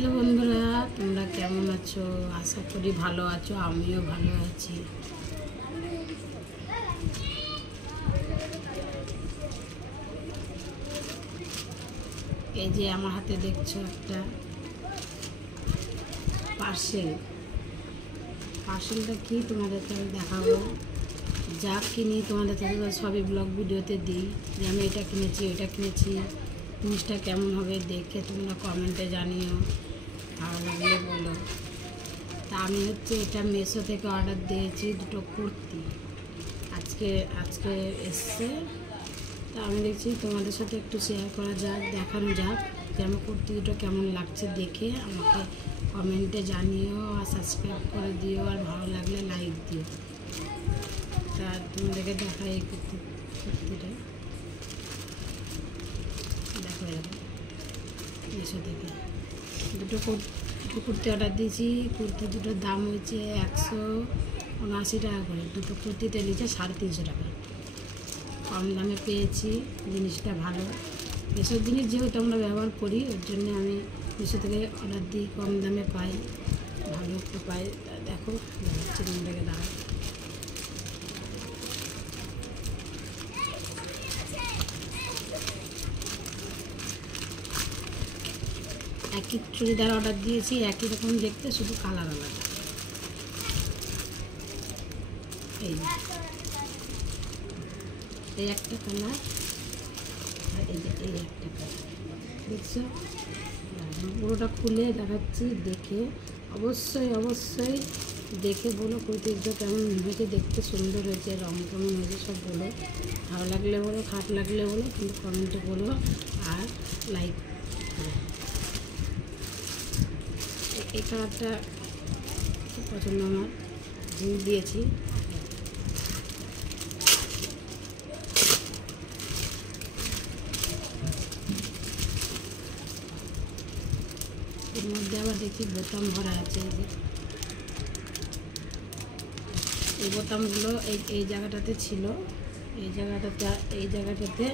Hello বন্ধুরা, তোমরা কেমন আছো? আশা করি ভালো আছো। আমিও ভালো আছি। এই যে আমার হাতে দেখছো একটা পার্সেলটা কি তোমাদেরকে আমি দেখাবো। যা কিনি তোমাদের সাথে সবই ব্লগ ভিডিওতে দিই, যে আমি এটা কিনেছি ওইটা কিনেছি। জিনিসটা কেমন হবে দেখে তোমরা কমেন্টে জানিও, ভালো লাগলে বলো। তা আমি এটা মেশো থেকে অর্ডার দিয়েছি, দুটো কুর্তি আজকে এসছে। তা আমি দেখছি তোমাদের সাথে একটু শেয়ার করা যাক, দেখানো যাক যে আমার কুর্তি দুটো কেমন লাগছে। দেখে আমাকে কমেন্টে জানিও আর সাবস্ক্রাইব করে দিও, আর ভালো লাগলে লাইক দিও। তা তোমাদেরকে দেখাই এই কুর্তিটা, দেখো মেশো থেকে দুটো কুর্তি অর্ডার দিয়েছি। কুর্তি দুটোর দাম হয়েছে 179 টাকা করে। দুটো কুর্তিতে নিচে 350 টাকা। কম দামে পেয়েছি, জিনিসটা ভালো। এসব জিনিস যেহেতু আমরা ব্যবহার করি, ওর জন্যে আমি মেশো থেকে অর্ডার দিই, কম দামে পাই, ভালো একটু পাই। দেখো দেখাচ্ছি তোমাদেরকে, দাঁড়াও। একই চুড়িদার অর্ডার দিয়েছি, একই রকম দেখতে, শুধু কালার আলাদা। এই একটা কালার, আর এই একটা কালার দেখছো। পুরোটা খুলে দেখাচ্ছি, দেখে অবশ্যই দেখে বলো কুর্তিটা কেমন হয়েছে। দেখতে সুন্দর হয়েছে, রং কেমন হয়েছে সব বলো। ভালো লাগলে বলো, খারাপ লাগলে বলো, কিন্তু কমেন্টে বলো আর লাইক করো। এই কালারটা খুব পছন্দ আমার, দিয়েছি। এর মধ্যে আবার দেখি বোতাম ভরা আছে। এই বোতামগুলো এই জায়গাটাতে ছিল, এই জায়গাটাতে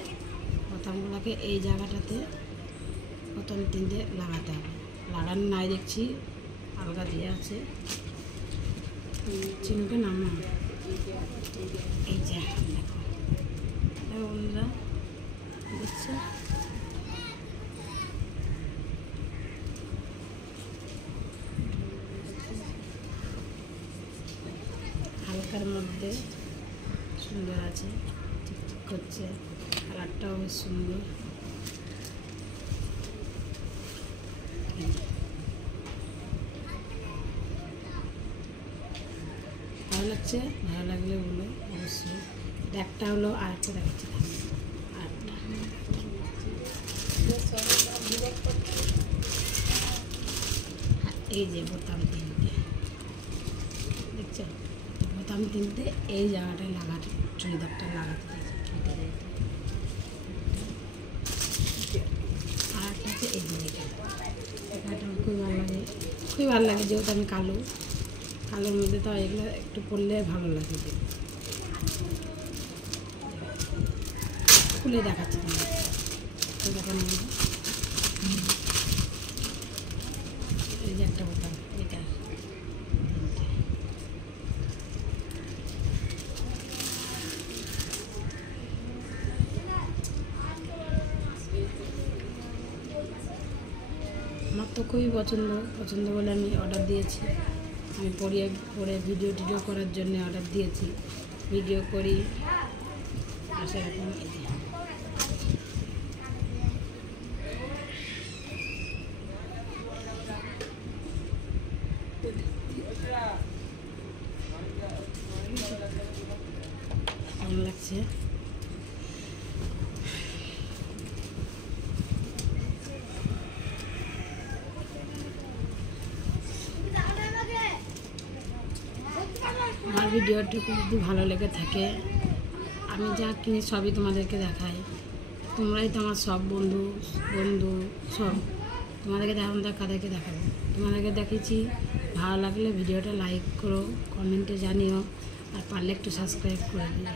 বোতামগুলোকে এই জায়গাটাতে বোতাম তিনটে লাগাতে হবে। লাগানো নাই দেখছি, আলগা দিয়ে আছে। চিনুকে নামা এই যে দেখো বন্ধুরা, দেখছো হালকার মধ্যে সুন্দর আছে, ঠিকঠাক করছে। কালারটাও বেশ সুন্দর। ভালো লাগছে, ভালো লাগলে বলো অবশ্যই। এটা একটা হলো, আর একটা দেখাচ্ছি, আরেকটা। এই যে বোতাম তিনটে দেখছো, বোতাম তিনটে এই জায়গাটায় লাগাতে, চুড়িদারটা লাগাতে দিয়েছি। আর একটা হচ্ছে এই দিকে, এটা খুবই ভালো লাগে, যেহেতু আমি কালোর মধ্যে তো এগুলো একটু পরলে ভালো লাগে। খুলে দেখাচ্ছি তোমার, দেখানো এই যে একটা বোতাম, এটা আমার তো খুবই পছন্দ বলে আমি অর্ডার দিয়েছি। আমি পরে ভিডিও করার জন্য অর্ডার দিয়েছি, ভিডিও করি। আর সেরকম কেমন লাগছে। আমার ভিডিওটি যদি ভালো লেগে থাকে, আমি যা কিনি সবই তোমাদেরকে দেখাই। তোমরাই তো আমার সব বন্ধু সব। তোমাদেরকে দেখাবো, কাদেরকে দেখাবো? তোমাদেরকে দেখেছি। ভালো লাগলে ভিডিওটা লাইক করো, কমেন্টে জানিও, আর পারলে একটু সাবস্ক্রাইব করে দিও।